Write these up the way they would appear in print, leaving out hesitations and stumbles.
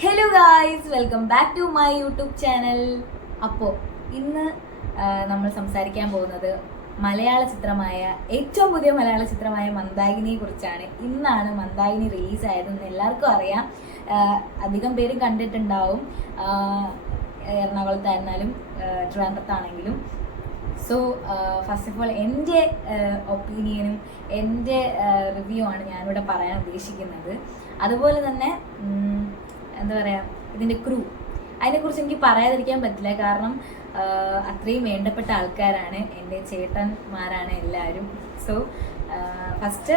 Hello guys, welcome back to my YouTube channel. അപ്പോൾ ഇന്ന് നമ്മൾ സംസാരിക്കാൻ പോകുന്നത് മലയാള ചിത്രമായ ഏറ്റവും പുതിയ മലയാള ചിത്രമായ മന്ദാകിനിയെ കുറിച്ചാണ്. ഇന്നാണ് മന്ദാകിനി റിലീസ് ആയതെന്ന് എല്ലാവർക്കും അറിയാം. അധികം പേരും കണ്ടിട്ടുണ്ടാവും, എറണാകുളത്തായിരുന്നാലും ട്രിവാൻഡ്രത്താണെങ്കിലും. സോ ഫസ്റ്റ് ഓഫ് ഓൾ എൻ്റെ ഒപ്പീനിയനും എൻ്റെ റിവ്യൂ ആണ് ഞാനിവിടെ പറയാൻ ഉദ്ദേശിക്കുന്നത്. അതുപോലെ തന്നെ എന്താ പറയുക, ഇതിൻ്റെ ക്രൂ, അതിനെക്കുറിച്ച് എനിക്ക് പറയാതിരിക്കാൻ പറ്റില്ല. കാരണം അത്രയും വേണ്ടപ്പെട്ട ആൾക്കാരാണ്, എൻ്റെ ചേട്ടന്മാരാണ് എല്ലാവരും. So first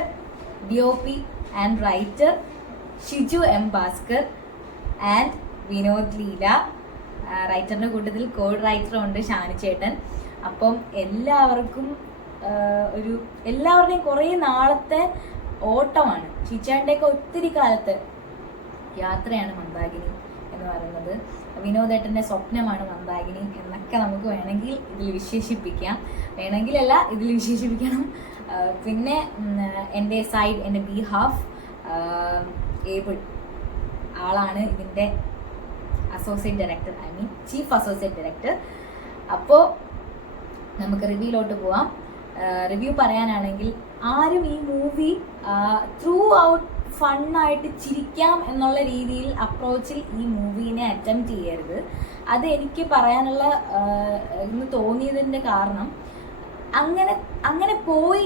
DOP and writer Shiju M. Bhaskar and Vinod Leela. റൈറ്ററിൻ്റെ കൂട്ടത്തിൽ കോഡ് റൈറ്ററും ഉണ്ട്, ഷാനു ചേട്ടൻ. അപ്പം എല്ലാവരുടെയും കുറേ നാളത്തെ ഓട്ടമാണ്, ഷിച്ചാൻ്റെയൊക്കെ ഒത്തിരി കാലത്ത് യാത്രയാണ് മന്ദാകിനി എന്ന് പറയുന്നത്. വിനോദേട്ടൻ്റെ സ്വപ്നമാണ് മന്ദാകിനി എന്നൊക്കെ നമുക്ക് വേണമെങ്കിൽ ഇതിൽ വിശേഷിപ്പിക്കാം, വേണമെങ്കിലല്ല ഇതിൽ വിശേഷിപ്പിക്കണം. പിന്നെ എൻ്റെ സൈഡ്, എൻ്റെ ബിഹാഫ് ഏബിൾ ആളാണ് ഇതിൻ്റെ associate director, chief associate director. അപ്പോൾ നമുക്ക് റിവ്യൂലോട്ട് പോവാം. റിവ്യൂ പറയാനാണെങ്കിൽ, ആരും ഈ മൂവി ത്രൂ ഔട്ട് ഫണ്ണായിട്ട് ചിരിക്കാം എന്നുള്ള രീതിയിൽ അപ്രോച്ചിൽ ഈ മൂവീനെ അറ്റംപ്റ്റ് ചെയ്യരുത്. അത് എനിക്ക് പറയാനുള്ള ഇന്ന് തോന്നിയതിൻ്റെ കാരണം, അങ്ങനെ പോയി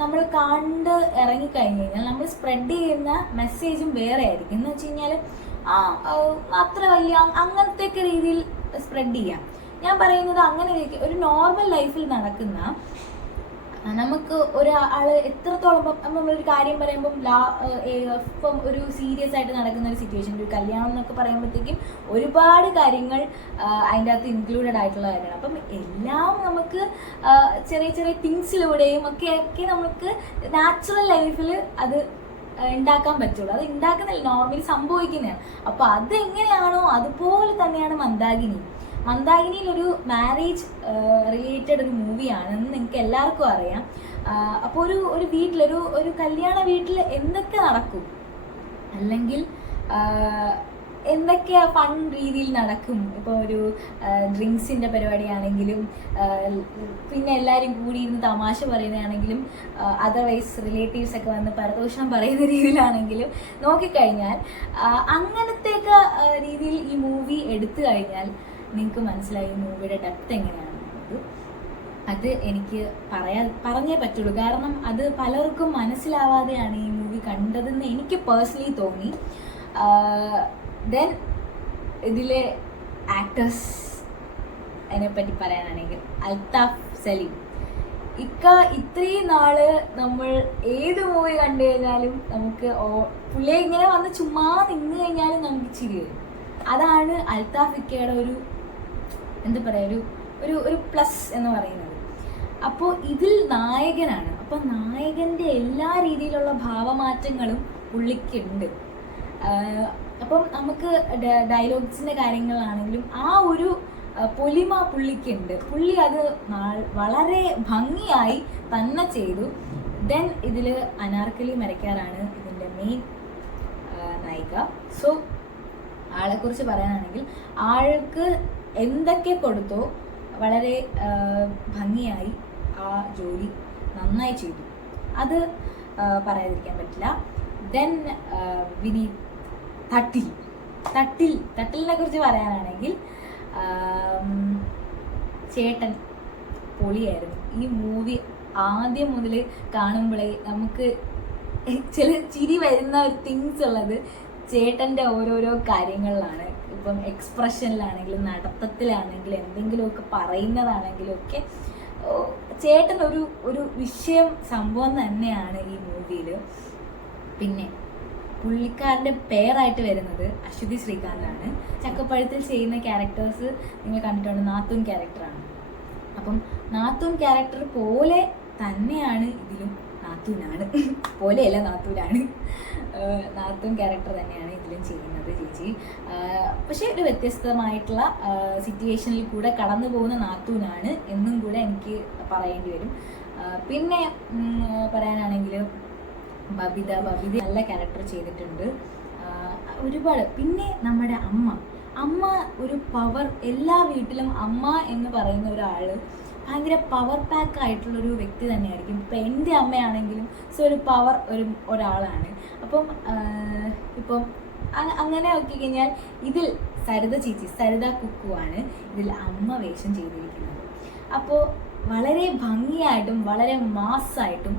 നമ്മൾ കണ്ട് ഇറങ്ങിക്കഴിഞ്ഞ് കഴിഞ്ഞാൽ നമ്മൾ സ്പ്രെഡ് ചെയ്യുന്ന മെസ്സേജും വേറെ ആയിരിക്കും. എന്ന് വെച്ച് കഴിഞ്ഞാൽ അത്ര വലിയ അങ്ങനത്തെയൊക്കെ രീതിയിൽ സ്പ്രെഡ് ചെയ്യാം. ഞാൻ പറയുന്നത് അങ്ങനെ ഒരു നോർമൽ ലൈഫിൽ നടക്കുന്ന, നമുക്ക് ഒരാൾ എത്രത്തോളം നമ്മളൊരു കാര്യം പറയുമ്പം ഇപ്പം ഒരു സീരിയസ് ആയിട്ട് നടക്കുന്ന ഒരു സിറ്റുവേഷൻ, ഒരു കല്യാണം എന്നൊക്കെ പറയുമ്പോഴത്തേക്കും ഒരുപാട് കാര്യങ്ങൾ അതിൻ്റെ അകത്ത് ഇൻക്ലൂഡഡ് ആയിട്ടുള്ള കാര്യമാണ്. അപ്പം എല്ലാം നമുക്ക് ചെറിയ ചെറിയ തിങ്സിലൂടെയും ഒക്കെ നമുക്ക് നാച്ചുറൽ ലൈഫിൽ അത് ഉണ്ടാക്കാൻ പറ്റുള്ളൂ. അത് ഉണ്ടാക്കുന്നില്ല, നോർമലി സംഭവിക്കുന്നതാണ്. അപ്പോൾ അതെങ്ങനെയാണോ അതുപോലെ തന്നെയാണ് മന്ദാകിനിയിൽ ഒരു മാരേജ് റിലേറ്റഡ് ഒരു മൂവിയാണെന്ന് നിങ്ങൾക്ക് എല്ലാവർക്കും അറിയാം. അപ്പോൾ ഒരു വീട്ടിലൊരു കല്യാണ വീട്ടിൽ എന്തൊക്കെ നടക്കും, അല്ലെങ്കിൽ എന്തൊക്കെ ഫൺ രീതിയിൽ നടക്കും. ഇപ്പോൾ ഒരു ഡ്രിങ്ക്സിൻ്റെ പരിപാടിയാണെങ്കിലും, പിന്നെ എല്ലാവരും കൂടി ഇരുന്ന് തമാശ പറയുന്നതാണെങ്കിലും, അതർവൈസ് റിലേറ്റീവ്സ് ഒക്കെ വന്ന് പരദോഷണം പറയുന്ന രീതിയിലാണെങ്കിലും നോക്കിക്കഴിഞ്ഞാൽ, അങ്ങനത്തെയൊക്കെ രീതിയിൽ ഈ മൂവി എടുത്തു കഴിഞ്ഞാൽ നിങ്ങൾക്ക് മനസ്സിലായി മൂവിയുടെ ഡെപ്ത് എങ്ങനെയാണെന്നുള്ളത്. അത് എനിക്ക് പറഞ്ഞേ പറ്റുള്ളൂ. കാരണം അത് പലർക്കും മനസ്സിലാവാതെയാണ് ഈ മൂവി കണ്ടതെന്ന് എനിക്ക് പേഴ്സണലി തോന്നി. ദെൻ ഇതിലെ ആക്ടേഴ്സ് അതിനെപ്പറ്റി പറയാനാണെങ്കിൽ, അൽത്താഫ് സലീം ഇത്രയും നാള് നമ്മൾ ഏത് മൂവി കണ്ടു കഴിഞ്ഞാലും നമുക്ക് പുള്ളിയെ ഇങ്ങനെ വന്ന് ചുമ്മാ നിന്ന് കഴിഞ്ഞാലും നമുക്ക് ചിരി വരും. അതാണ് അൽത്താഫ് ഇക്കയുടെ എന്താ പറയുക, ഒരു പ്ലസ് എന്ന് പറയുന്നത്. അപ്പോൾ ഇതിൽ നായകനാണ്. അപ്പോൾ നായകൻ്റെ എല്ലാ രീതിയിലുള്ള ഭാവമാറ്റങ്ങളും പുള്ളിക്കുണ്ട്. അപ്പം നമുക്ക് ഡയലോഗ്സിൻ്റെ കാര്യങ്ങളാണെങ്കിലും ആ ഒരു പൊലിമ പുള്ളിക്കുണ്ട്. പുള്ളി അത് വളരെ ഭംഗിയായി തന്നെ ചെയ്തു. ദെൻ ഇതിൽ അനാർക്കലി മരക്കാറാണ് ഇതിൻ്റെ മെയിൻ നായിക. സോ ആളെക്കുറിച്ച് പറയാനാണെങ്കിൽ, ആൾക്ക് എന്തൊക്കെ കൊടുത്തോ വളരെ ഭംഗിയായി ആ ജോലി നന്നായി ചെയ്തു, അത് പറയാതിരിക്കാൻ പറ്റില്ല. ദെൻ വിനീത് തട്ടിലിനെ കുറിച്ച് പറയാനാണെങ്കിൽ, ചേട്ടൻ പൊളിയായിരുന്നു. ഈ മൂവി ആദ്യം മുതൽ കാണുമ്പോഴേ നമുക്ക് ചില ചിരി വരുന്ന ഒരു തിങ്സ് ഉള്ളത് ചേട്ടൻ്റെ ഓരോരോ കാര്യങ്ങളിലാണ്. ഇപ്പം എക്സ്പ്രഷനിലാണെങ്കിലും, നടത്തത്തിലാണെങ്കിലും, എന്തെങ്കിലുമൊക്കെ പറയുന്നതാണെങ്കിലും ഒക്കെ ചേട്ടൻ ഒരു സംഭവം തന്നെയാണ് ഈ മൂവിയിൽ. പിന്നെ പുള്ളിക്കാരൻ്റെ പേരായിട്ട് വരുന്നത് അശ്വതി ശ്രീകാന്താണ്. ചക്കപ്പഴത്തിൽ ചെയ്യുന്ന ക്യാരക്ടേഴ്സ് നിങ്ങൾ കണ്ടിട്ടുണ്ട്, നാത്തൂൻ ക്യാരക്ടറാണ്. അപ്പം നാത്തൂൻ ക്യാരക്ടർ പോലെ തന്നെയാണ് ഇതിലും. പോലെയല്ല, നാത്തൂൻ ക്യാരക്ടർ തന്നെയാണ് ഇതിലും ചെയ്യുന്നത് ചേച്ചി. പക്ഷെ ഒരു വ്യത്യസ്തമായിട്ടുള്ള സിറ്റുവേഷനിൽ കൂടെ കടന്നു പോകുന്ന നാത്തൂനാണ് എന്നും കൂടെ എനിക്ക് പറയേണ്ടി വരും. പിന്നെ പറയാനാണെങ്കിൽ ബബിത നല്ല ക്യാരക്ടർ ചെയ്തിട്ടുണ്ട്. ഒരുപാട്. പിന്നെ നമ്മുടെ അമ്മ ഒരു പവർ, എല്ലാ വീട്ടിലും അമ്മ എന്ന് പറയുന്ന ഒരാൾ ഭയങ്കര പവർ പാക്ക് ആയിട്ടുള്ളൊരു വ്യക്തി തന്നെയായിരിക്കും. ഇപ്പം എൻ്റെ അമ്മയാണെങ്കിലും ഒരു പവർ ഒരാളാണ്. അപ്പം അങ്ങനെ നോക്കിക്കഴിഞ്ഞാൽ ഇതിൽ സരിത കുക്കുവാണ് ഇതിൽ അമ്മ വേഷം ചെയ്തിരിക്കുന്നത്. അപ്പോൾ വളരെ ഭംഗിയായിട്ടും വളരെ മാസ്സായിട്ടും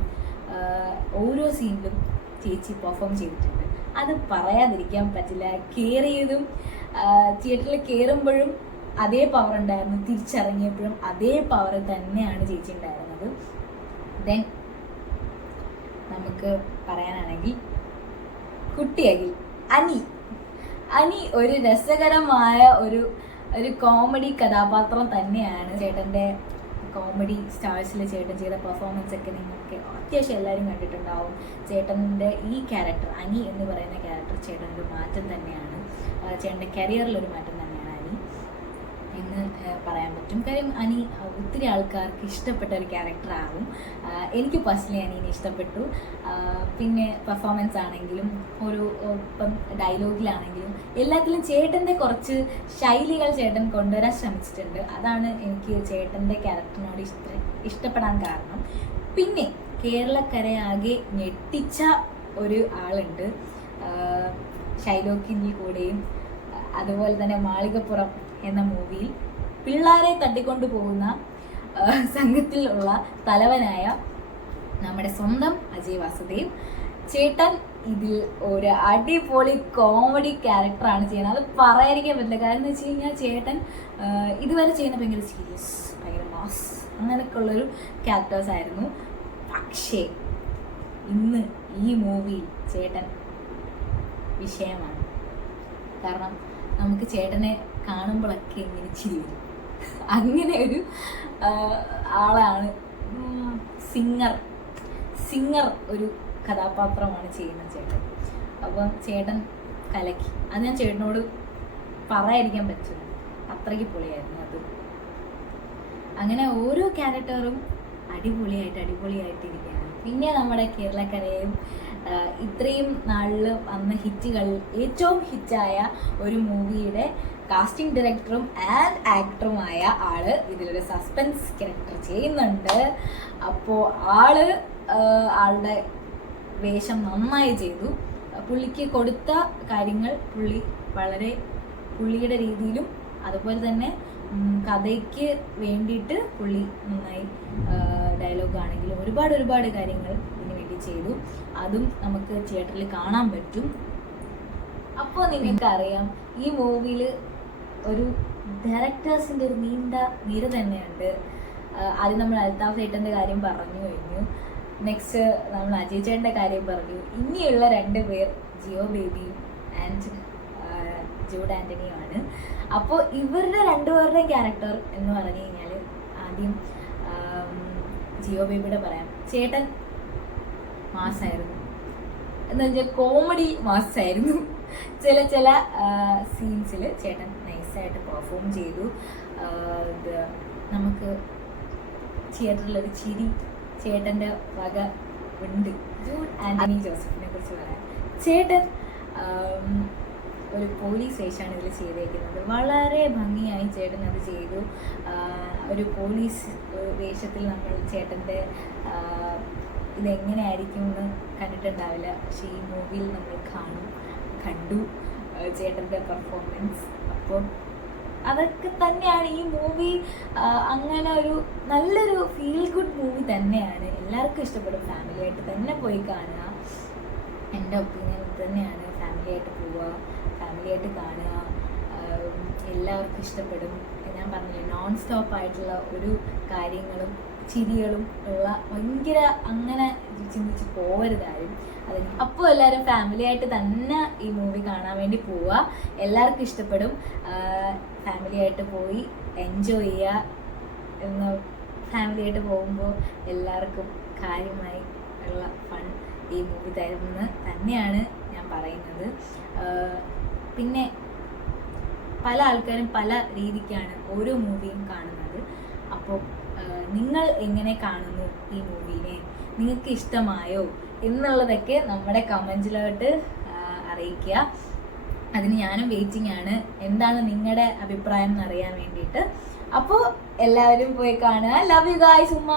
ഓരോ സീനിലും ചേച്ചി പെർഫോം ചെയ്തിട്ടുണ്ട്. അത് പറയാതിരിക്കാൻ പറ്റില്ല. കയറിയതും തിയേറ്ററിൽ കയറുമ്പോഴും അതേ പവർ ഉണ്ടായിരുന്നു, തിരിച്ചിറങ്ങിയപ്പോഴും അതേ പവർ തന്നെയാണ് ചേച്ചി ഉണ്ടായിരുന്നത്. ദെൻ നമുക്ക് പറയാനാണെങ്കിൽ കുട്ടിയകിൽ അനി ഒരു രസകരമായ ഒരു കോമഡി കഥാപാത്രം തന്നെയാണ്. ചേട്ടൻ്റെ കോമഡി സ്റ്റാർസിൽ ചേട്ടൻ ചെയ്ത പെർഫോമൻസ് ഒക്കെ നിങ്ങൾക്ക് അത്യാവശ്യം എല്ലാവരും കണ്ടിട്ടുണ്ടാവും. ചേട്ടൻ്റെ ഈ ക്യാരക്ടർ അനി എന്ന് പറയുന്ന ക്യാരക്ടർ ചേട്ടനൊരു മാറ്റം തന്നെയാണ്, ചേട്ടൻ്റെ കരിയറിലൊരു മാറ്റം തന്നെയാണ് അനി എന്ന് പറയാൻ പറ്റും. കാര്യം അനി ഒത്തിരി ആൾക്കാർക്ക് ഇഷ്ടപ്പെട്ട ഒരു ക്യാരക്ടറാകും. എനിക്ക് പേഴ്സണലി അനീനെ ഇഷ്ടപ്പെട്ടു. പിന്നെ പെർഫോമൻസ് ആണെങ്കിലും ഇപ്പം ഡയലോഗിലാണെങ്കിലും എല്ലാത്തിലും ചേട്ടൻ്റെ കുറച്ച് ശൈലികൾ ചേട്ടൻ കൊണ്ടുവരാൻ ശ്രമിച്ചിട്ടുണ്ട്. അതാണ് എനിക്ക് ചേട്ടൻ്റെ ക്യാരക്ടറിനോട് ഇഷ്ടപ്പെടാൻ കാരണം. പിന്നെ കേരളക്കരയാകെ ഞെട്ടിച്ച ഒരു ആളുണ്ട് ഷൈലോക്കിൻ്റെ കൂടെയും. അതുപോലെ തന്നെ മാളികപ്പുറം എന്ന മൂവിയിൽ പിള്ളേരെ തട്ടിക്കൊണ്ടു പോകുന്ന സംഘത്തിലുള്ള തലവനായ നമ്മുടെ സ്വന്തം അജയ് വാസുദേവ് ചേട്ടൻ ഇതിൽ ഒരു അടിപൊളി കോമഡി ക്യാരക്ടറാണ് ചെയ്യുന്നത്. അത് പറയാതിരിക്കാൻ പറ്റില്ല. കാരണം എന്ന് വെച്ച് കഴിഞ്ഞാൽ ചേട്ടൻ ഇതുവരെ ചെയ്യുന്ന ഭയങ്കര സീരിയസ്, ഭയങ്കര മാസ് അങ്ങനെയൊക്കെ ഉള്ളൊരു ക്യാരക്ടേഴ്സ് ആയിരുന്നു. പക്ഷേ ഇന്ന് ഈ മൂവിയിൽ ചേട്ടൻ വിഷയമാണ്. കാരണം നമുക്ക് ചേട്ടനെ കാണുമ്പോഴൊക്കെ ഇങ്ങനെ ചിരി വരും. അങ്ങനെ ഒരു ആളാണ്. സിംഗർ ഒരു കഥാപാത്രമാണ് ചെയ്യുന്ന ചേട്ടൻ. അപ്പം ചേട്ടൻ കലക്കി. അത് ഞാൻ ചേട്ടനോട് പറയാതിരിക്കാൻ പറ്റില്ല, അത്രയ്ക്ക് പൊളിയായിരുന്നു അത്. അങ്ങനെ ഓരോ ക്യാരക്ടറും അടിപൊളിയായിട്ടിരിക്കുകയാണ്. പിന്നെ നമ്മുടെ കേരളക്കരയും ഇത്രയും നാളിൽ വന്ന ഹിറ്റുകളിൽ ഏറ്റവും ഹിറ്റായ ഒരു മൂവിയുടെ കാസ്റ്റിംഗ് ഡയറക്ടറും ആൻഡ് ആക്ടറുമായ ആള് ഇതിലൊരു സസ്പെൻസ് ക്യാരക്ടർ ചെയ്യുന്നുണ്ട്. അപ്പോൾ ആളുടെ വേഷം നന്നായി ചെയ്തു. പുള്ളിക്ക് കൊടുത്ത കാര്യങ്ങൾ പുള്ളിയുടെ രീതിയിലും അതുപോലെ തന്നെ കഥയ്ക്ക് വേണ്ടിയിട്ട് പുള്ളി നന്നായി ഡയലോഗ് ആണെങ്കിലും ഒരുപാട് കാര്യങ്ങൾ ഇതിനു വേണ്ടി ചെയ്തു. അതും നമുക്ക് തിയേറ്ററിൽ കാണാൻ പറ്റും. അപ്പോൾ നിങ്ങൾക്കറിയാം ഈ മൂവിയിൽ ഒരു ഡയറക്ടേഴ്സിൻ്റെ ഒരു നീണ്ട നിര തന്നെയുണ്ട്. ആദ്യം നമ്മൾ അൽത്താഫ് ചേട്ടൻ്റെ കാര്യം പറഞ്ഞു കഴിഞ്ഞു. നെക്സ്റ്റ് നമ്മൾ അജയ് ചേട്ടൻ്റെ കാര്യം പറഞ്ഞു. ഇനിയുള്ള 2 പേർ ജിയോ ബേബിയും ആൻഡ് ജൂഡ് ആൻ്റണിയുമാണ്. അപ്പോൾ ഇവരുടെ 2 പേരുടെയും ക്യാരക്ടർ എന്ന് പറഞ്ഞു കഴിഞ്ഞാൽ ആദ്യം ജിയോ ബേബിയുടെ പറയാം. ചേട്ടൻ മാസായിരുന്നു എന്ന് വെച്ചാൽ കോമഡി മാസായിരുന്നു. ചില സീൻസിൽ ചേട്ടൻ നൈസായിട്ട് പെർഫോം ചെയ്തു. നമുക്ക് തിയേറ്ററിലൊരു ചിരി ചേട്ടൻ്റെ വക ഉണ്ട്. ജൂഡ് ആൻ്റണി ജോസഫിനെ കുറിച്ച് പറയാം. ചേട്ടൻ ഒരു പോലീസ് വേഷമാണ് ഇതിൽ ചെയ്തേക്കുന്നത്. വളരെ ഭംഗിയായി ചേട്ടൻ അത് ചെയ്തു. ഒരു പോലീസ് വേഷത്തിൽ നമ്മൾ ചേട്ടൻ്റെ ഇതെങ്ങനെയായിരിക്കും എന്ന് കണ്ടിട്ടുണ്ടാവില്ല. പക്ഷേ ഈ മൂവിയിൽ നമ്മൾ കണ്ടു ചേട്ടൻ്റെ പെർഫോമൻസ്. അപ്പോൾ അതൊക്കെ തന്നെയാണ് ഈ മൂവി. അങ്ങനെ ഒരു നല്ലൊരു ഫീൽ ഗുഡ് മൂവി തന്നെയാണ്. എല്ലാവർക്കും ഇഷ്ടപ്പെടും. ഫാമിലിയായിട്ട് തന്നെ പോയി കാണുക. എൻ്റെ ഒപ്പീനിയൻ തന്നെയാണ്. ഫാമിലിയായിട്ട് പോവുക, ഫാമിലിയായിട്ട് കാണുക, എല്ലാവർക്കും ഇഷ്ടപ്പെടും. ഞാൻ പറഞ്ഞില്ലേ, നോൺ സ്റ്റോപ്പ് ആയിട്ടുള്ള ഒരു കാര്യങ്ങളും ചിരികളും ഉള്ള ഭയങ്കര അങ്ങനെ ചിന്തിച്ച് പോവരുതാരും. അപ്പോൾ എല്ലാവരും ഫാമിലിയായിട്ട് തന്നെ ഈ മൂവി കാണാൻ വേണ്ടി പോവുക. എല്ലാവർക്കും ഇഷ്ടപ്പെടും. ഫാമിലിയായിട്ട് പോയി എൻജോയ് ചെയ്യുക. എന്ന് ഫാമിലിയായിട്ട് പോകുമ്പോൾ എല്ലാവർക്കും കാര്യമായി ഉള്ള ഫൺ ഈ മൂവി തരുമെന്ന് തന്നെയാണ് ഞാൻ പറയുന്നത്. പിന്നെ പല ആൾക്കാരും പല രീതിക്കാണ് ഓരോ മൂവിയും കാണുന്നത്. അപ്പോൾ നിങ്ങൾ എങ്ങനെ കാണുന്നു ഈ മൂവിനെ? നിങ്ങൾക്ക് ഇഷ്ടമായോ എന്നുള്ളതൊക്കെ നമ്മുടെ കമൻറ്റിലോട്ട് അറിയിക്കുക. അതിന് ഞാനും വെയിറ്റിംഗ് ആണ്, എന്താണ് നിങ്ങളുടെ അഭിപ്രായം എന്നറിയാൻ വേണ്ടിയിട്ട്. അപ്പോൾ എല്ലാവരും പോയി കാണുക. Love you guys. ഉമ്മ.